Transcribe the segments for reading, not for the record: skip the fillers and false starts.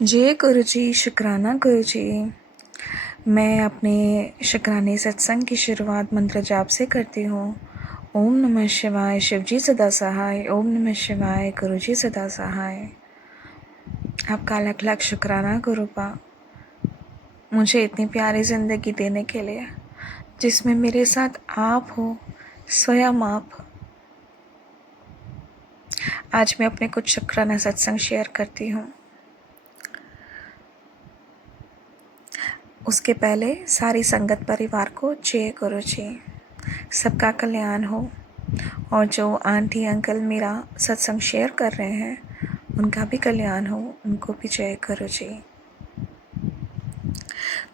जय गुरु जी, शुक्राना गुरु जी। मैं अपने शुक्राने सत्संग की शुरुआत मंत्र जाप से करती हूँ। ओम नमः शिवाय, शिव जी सदा सहाय। ओम नमः शिवाय, गुरु जी सदा सहाय। आपका लख लख शुक्राना गुरुपा, मुझे इतनी प्यारी ज़िंदगी देने के लिए, जिसमें मेरे साथ आप हो, स्वयं आप। आज मैं अपने कुछ शुक्राना सत्संग शेयर करती हूँ। उसके पहले सारी संगत परिवार को जय गुरु जी। सबका कल्याण हो। और जो आंटी अंकल मेरा सत्संग शेयर कर रहे हैं, उनका भी कल्याण हो, उनको भी जय गुरु जी।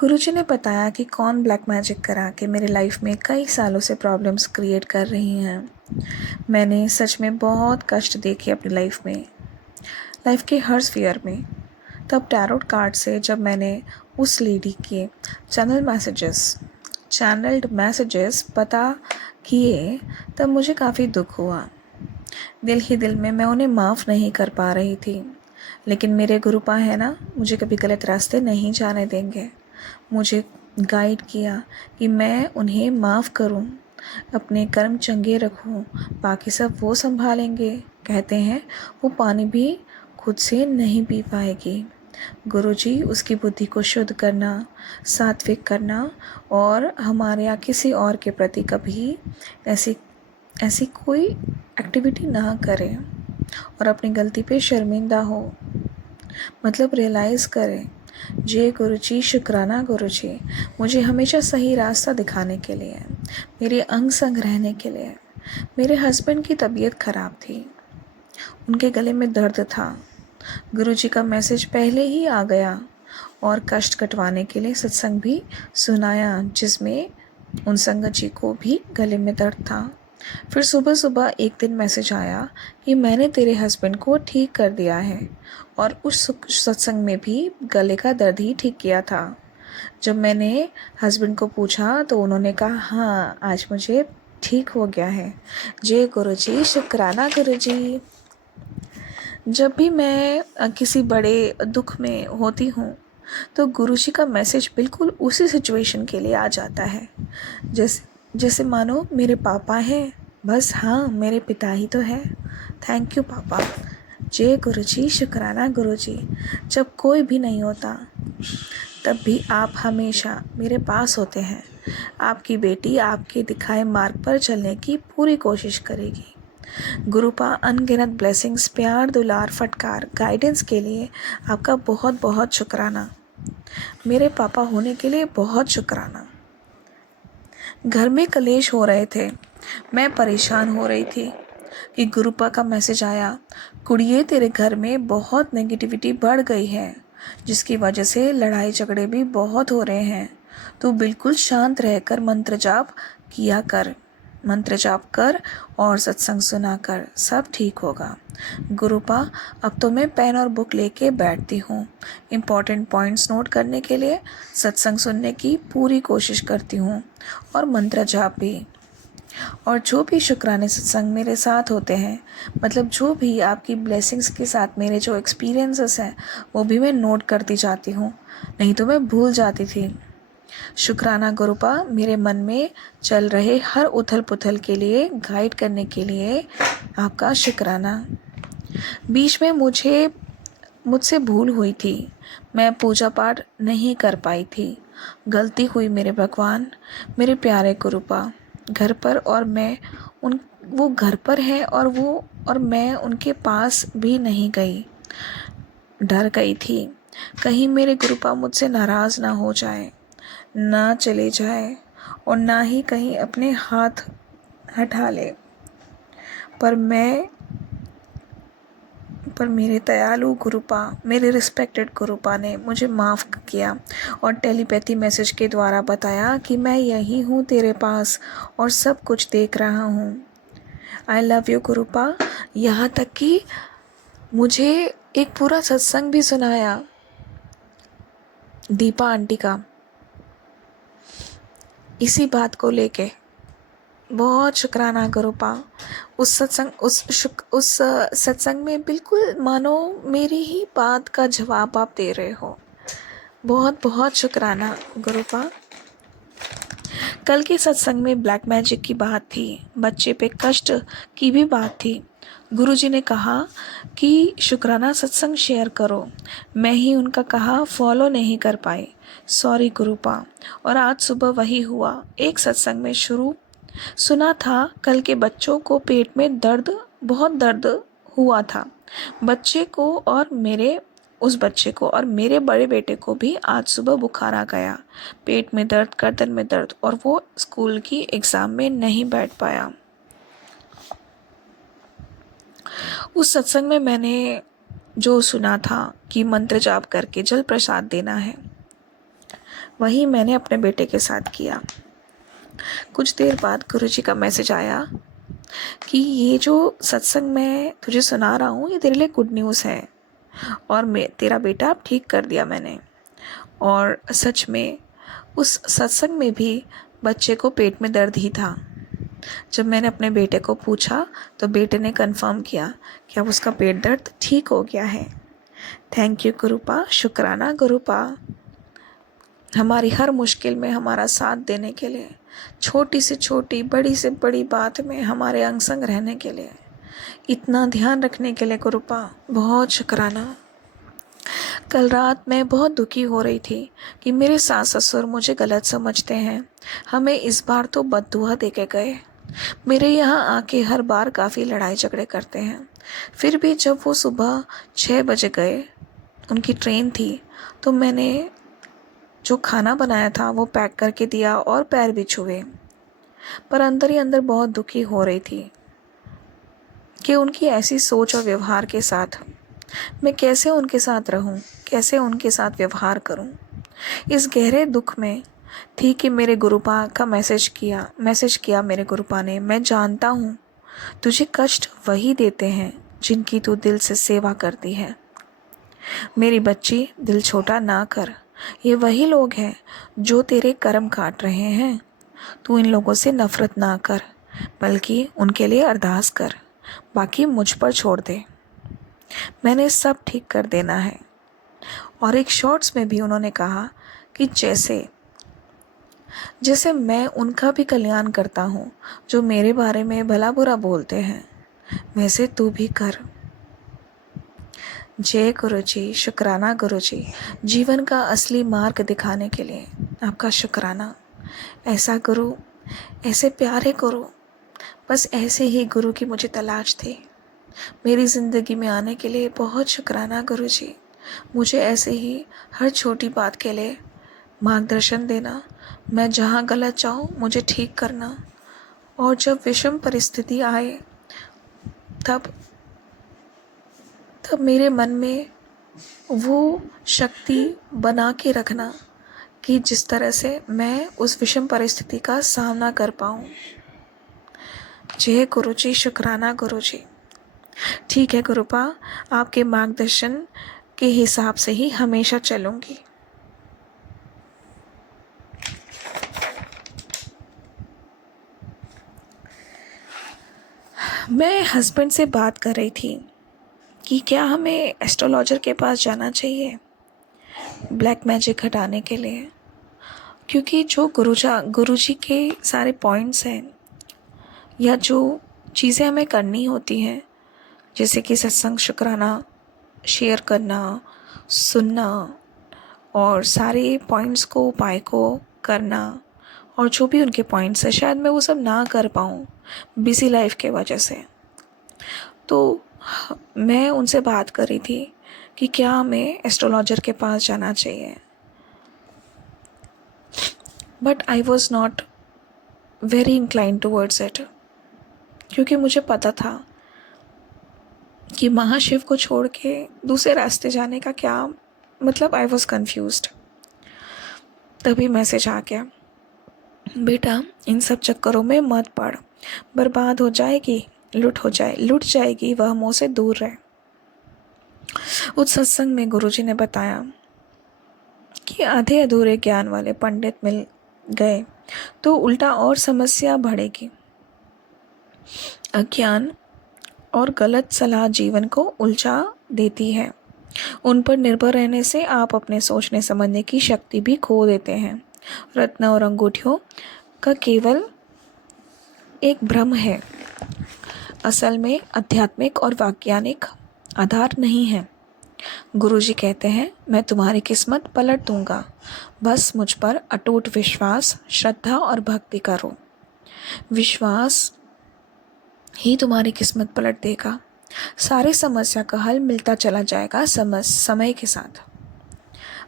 गुरु जी ने बताया कि कौन ब्लैक मैजिक करा के मेरे लाइफ में कई सालों से प्रॉब्लम्स क्रिएट कर रही हैं। मैंने सच में बहुत कष्ट देखे अपनी लाइफ में, लाइफ के हर स्फीयर में। तब टैरोट कार्ड से जब मैंने उस लेडी के चैनल्ड मैसेजेस पता किए, तब मुझे काफ़ी दुख हुआ। दिल ही दिल में मैं उन्हें माफ़ नहीं कर पा रही थी। लेकिन मेरे गुरुपा है ना, मुझे कभी गलत रास्ते नहीं जाने देंगे। मुझे गाइड किया कि मैं उन्हें माफ़ करूं, अपने कर्म चंगे रखूं, बाकी सब वो संभालेंगे। कहते हैं वो पानी भी खुद से नहीं पी पाएगी। गुरुजी उसकी बुद्धि को शुद्ध करना, सात्विक करना, और हमारे या किसी और के प्रति कभी ऐसी ऐसी कोई एक्टिविटी ना करें और अपनी गलती पे शर्मिंदा हो, मतलब रियलाइज़ करें। जय गुरु जी, शुक्राना गुरु जी, मुझे हमेशा सही रास्ता दिखाने के लिए, मेरे अंग संग रहने के लिए। मेरे हस्बैंड की तबीयत ख़राब थी, उनके गले में दर्द था। गुरु जी का मैसेज पहले ही आ गया और कष्ट कटवाने के लिए सत्संग भी सुनाया, जिसमें उन संगत जी को भी गले में दर्द था। फिर सुबह सुबह एक दिन मैसेज आया कि मैंने तेरे हस्बैंड को ठीक कर दिया है, और उस सत्संग में भी गले का दर्द ही ठीक किया था। जब मैंने हस्बैंड को पूछा तो उन्होंने कहा, हाँ आज मुझे ठीक हो गया है। जय गुरु जी, शुक्राना गुरु जी। जब भी मैं किसी बड़े दुख में होती हूँ, तो गुरुजी का मैसेज बिल्कुल उसी सिचुएशन के लिए आ जाता है। जैसे जैसे मानो मेरे पापा हैं, बस हाँ मेरे पिता ही तो है। थैंक यू पापा। जय गुरुजी, शुक्राना गुरुजी। जब कोई भी नहीं होता, तब भी आप हमेशा मेरे पास होते हैं। आपकी बेटी आपके दिखाए मार्ग पर चलने की पूरी कोशिश करेगी। गुरुपा अनगिनत ब्लेसिंग्स, प्यार, दुलार, फटकार, गाइडेंस के लिए आपका बहुत बहुत शुक्राना। मेरे पापा होने के लिए बहुत शुक्राना। घर में कलेश हो रहे थे, मैं परेशान हो रही थी कि गुरुपा का मैसेज आया, कुड़िए तेरे घर में बहुत नेगेटिविटी बढ़ गई है, जिसकी वजह से लड़ाई झगड़े भी बहुत हो रहे हैं। तू बिल्कुल शांत रहकर मंत्र जाप कर और सत्संग सुना कर, सब ठीक होगा। गुरुपा, अब तो मैं पेन और बुक लेके बैठती हूँ, इम्पॉर्टेंट पॉइंट्स नोट करने के लिए, सत्संग सुनने की पूरी कोशिश करती हूँ और मंत्र जाप भी। और जो भी शुक्राने सत्संग मेरे साथ होते हैं, मतलब जो भी आपकी ब्लेसिंग्स के साथ मेरे जो एक्सपीरियंसेस हैं, वो भी मैं नोट करती जाती हूँ, नहीं तो मैं भूल जाती थी। शुक्राना गुरुपा, मेरे मन में चल रहे हर उथल पुथल के लिए, गाइड करने के लिए आपका शुक्राना। बीच में मुझसे भूल हुई थी, मैं पूजा पाठ नहीं कर पाई थी। गलती हुई मेरे भगवान, मेरे प्यारे गुरुपा। घर पर और मैं वो घर पर है और मैं उनके पास भी नहीं गई। डर गई थी कहीं मेरे गुरुपा मुझसे नाराज़ ना हो जाए, ना चले जाए, और ना ही कहीं अपने हाथ हटा ले। पर मेरे दयालु गुरुपा, मेरे रिस्पेक्टेड गुरुपा ने मुझे माफ़ किया और टेलीपैथी मैसेज के द्वारा बताया कि मैं यही हूँ तेरे पास और सब कुछ देख रहा हूँ। I love you गुरुपा। यहाँ तक कि मुझे एक पूरा सत्संग भी सुनाया दीपा आंटी का, इसी बात को लेके। बहुत शुक्राना गुरुपा। उस सत्संग में बिल्कुल मानो मेरी ही बात का जवाब आप दे रहे हो। बहुत बहुत शुक्राना गुरुपा। कल के सत्संग में ब्लैक मैजिक की बात थी, बच्चे पे कष्ट की भी बात थी। गुरुजी ने कहा कि शुक्राना सत्संग शेयर करो। मैं ही उनका कहा फॉलो नहीं कर पाई, सॉरी गुरुपा। और आज सुबह वही हुआ। एक सत्संग में शुरू सुना था कल के बच्चों को पेट में बहुत दर्द हुआ था। उस बच्चे को और मेरे बड़े बेटे को भी आज सुबह बुखार आ गया, पेट में दर्द, गर्दन में दर्द, और वो स्कूल की एग्ज़ाम में नहीं बैठ पाया। उस सत्संग में मैंने जो सुना था कि मंत्र जाप करके जल प्रसाद देना है, वही मैंने अपने बेटे के साथ किया। कुछ देर बाद गुरुजी का मैसेज आया कि ये जो सत्संग मैं तुझे सुना रहा हूँ ये तेरे लिए गुड न्यूज़ है, और तेरा बेटा ठीक कर दिया मैंने। और सच में उस सत्संग में भी बच्चे को पेट में दर्द ही था। जब मैंने अपने बेटे को पूछा तो बेटे ने कंफर्म किया कि अब उसका पेट दर्द ठीक हो गया है। थैंक यू गुरुपा, शुक्राना गुरुपा, हमारी हर मुश्किल में हमारा साथ देने के लिए, छोटी से छोटी, बड़ी से बड़ी बात में हमारे अंग संग रहने के लिए, इतना ध्यान रखने के लिए गुरुपा, बहुत शुक्राना। कल रात मैं बहुत दुखी हो रही थी कि मेरे सास ससुर मुझे गलत समझते हैं, हमें इस बार तो बद्दुआ दे के गए। मेरे यहाँ आके हर बार काफ़ी लड़ाई झगड़े करते हैं। फिर भी जब वो सुबह 6 बजे गए, उनकी ट्रेन थी, तो मैंने जो खाना बनाया था वो पैक करके दिया और पैर भी छुए। पर अंदर ही अंदर बहुत दुखी हो रही थी कि उनकी ऐसी सोच और व्यवहार के साथ मैं कैसे उनके साथ रहूं, कैसे उनके साथ व्यवहार करूं। इस गहरे दुख में थी कि मेरे गुरुपा का मैसेज किया मेरे गुरुपा ने, मैं जानता हूँ तुझे कष्ट वही देते हैं जिनकी तू दिल से सेवा करती है। मेरी बच्ची, दिल छोटा ना कर, ये वही लोग हैं जो तेरे कर्म काट रहे हैं। तू इन लोगों से नफरत ना कर, बल्कि उनके लिए अरदास कर, बाकी मुझ पर छोड़ दे, मैंने सब ठीक कर देना है। और एक शॉर्ट्स में भी उन्होंने कहा कि जैसे मैं उनका भी कल्याण करता हूँ जो मेरे बारे में भला बुरा बोलते हैं, वैसे तू भी कर। जय गुरुजी, शुक्राना गुरुजी, जीवन का असली मार्ग दिखाने के लिए आपका शुक्राना। ऐसा गुरु, ऐसे प्यारे गुरु, बस ऐसे ही गुरु की मुझे तलाश थी। मेरी ज़िंदगी में आने के लिए बहुत शुक्राना गुरुजी। मुझे ऐसे ही हर छोटी बात के लिए मार्गदर्शन देना, मैं जहाँ गलत जाऊँ मुझे ठीक करना, और जब विषम परिस्थिति आए तब मेरे मन में वो शक्ति बना के रखना कि जिस तरह से मैं उस विषम परिस्थिति का सामना कर पाऊँ। जय गुरुजी, शुक्राना गुरुजी। ठीक है गुरुपा, आपके मार्गदर्शन के हिसाब से ही हमेशा चलूँगी। मैं हस्बैंड से बात कर रही थी कि क्या हमें एस्ट्रोलॉजर के पास जाना चाहिए ब्लैक मैजिक हटाने के लिए, क्योंकि जो गुरुजी के सारे पॉइंट्स हैं या जो चीज़ें हमें करनी होती हैं, जैसे कि सत्संग, शुक्राना शेयर करना, सुनना, और सारे पॉइंट्स को, उपाय को करना, और जो भी उनके पॉइंट्स हैं शायद मैं वो सब ना कर पाऊँ बिज़ी लाइफ के वजह से। तो मैं उनसे बात कर रही थी कि क्या हमें एस्ट्रोलॉजर के पास जाना चाहिए, but I was not very incline towards it, क्योंकि मुझे पता था कि महाशिव को छोड़ के दूसरे रास्ते जाने का क्या मतलब। I was confused. तभी मैसेज आ गया, बेटा इन सब चक्करों में मत पड़, बर्बाद हो जाएगी, लुट जाएगी, वह मुँह से दूर रहे। उस सत्संग में गुरुजी ने बताया कि आधे अधूरे ज्ञान वाले पंडित मिल गए तो उल्टा और समस्या बढ़ेगी। अज्ञान और गलत सलाह जीवन को उलझा देती है। उन पर निर्भर रहने से आप अपने सोचने समझने की शक्ति भी खो देते हैं। रत्न और अंगूठियों का केवल एक भ्रम है, असल में आध्यात्मिक और वैज्ञानिक आधार नहीं है। गुरुजी कहते हैं, मैं तुम्हारी किस्मत पलट दूंगा, बस मुझ पर अटूट विश्वास, श्रद्धा और भक्ति करो। विश्वास ही तुम्हारी किस्मत पलट देगा। सारी समस्या का हल मिलता चला जाएगा समय के साथ।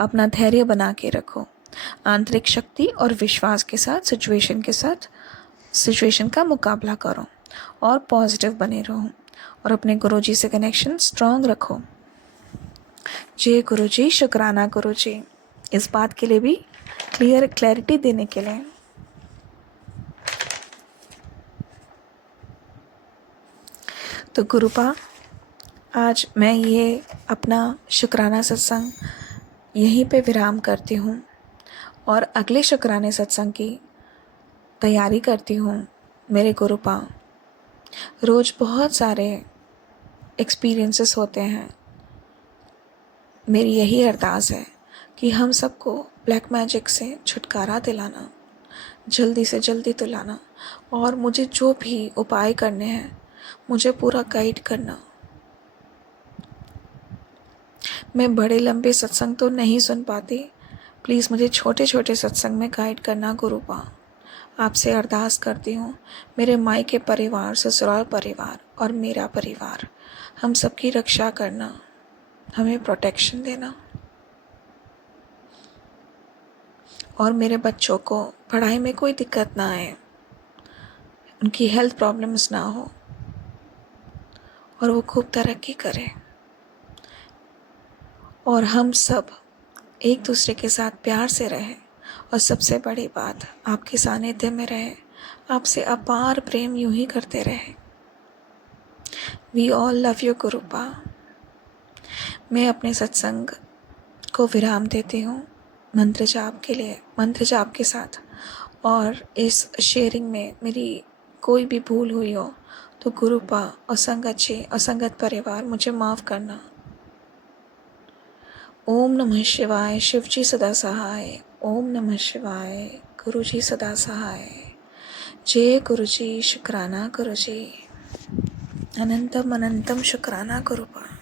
अपना धैर्य बना के रखो, आंतरिक शक्ति और विश्वास के साथ सिचुएशन का मुकाबला करो और पॉजिटिव बने रहो और अपने गुरुजी से कनेक्शन स्ट्रांग रखो। जय गुरुजी, शुक्राना गुरुजी, इस बात के लिए भी क्लैरिटी देने के लिए। तो गुरुपा, आज मैं ये अपना शुक्राना सत्संग यहीं पे विराम करती हूँ और अगले शुक्राने सत्संग की तैयारी करती हूँ। मेरे गुरुपा, रोज़ बहुत सारे एक्सपीरियंसेस होते हैं। मेरी यही अरदास है कि हम सबको ब्लैक मैजिक से छुटकारा दिलाना, जल्दी से जल्दी दिलाना, और मुझे जो भी उपाय करने हैं मुझे पूरा गाइड करना। मैं बड़े लंबे सत्संग तो नहीं सुन पाती, प्लीज़ मुझे छोटे छोटे सत्संग में गाइड करना गुरुपा। आपसे अरदास करती हूँ, मेरे मायके परिवार, ससुराल परिवार और मेरा परिवार, हम सबकी रक्षा करना, हमें प्रोटेक्शन देना, और मेरे बच्चों को पढ़ाई में कोई दिक्कत ना आए, उनकी हेल्थ प्रॉब्लम्स ना हो और वो खूब तरक्की करें, और हम सब एक दूसरे के साथ प्यार से रहें, और सबसे बड़ी बात, आपके सानिध्य में रहें, आपसे अपार प्रेम यूं ही करते रहें। We all love you गुरुपा। मैं अपने सत्संग को विराम देती हूँ मंत्र जाप के साथ, और इस शेयरिंग में मेरी कोई भी भूल हुई हो तो गुरुपा और संगत परिवार मुझे माफ़ करना। ओम नमः शिवाय, शिवजी सदा सहाय। ओम नमः शिवाय, गुरुजी सदा सहाय। जय गुरुजी, शुक्राना गुरुजी, अनंतम अनंतम शुक्राना गुरुपा।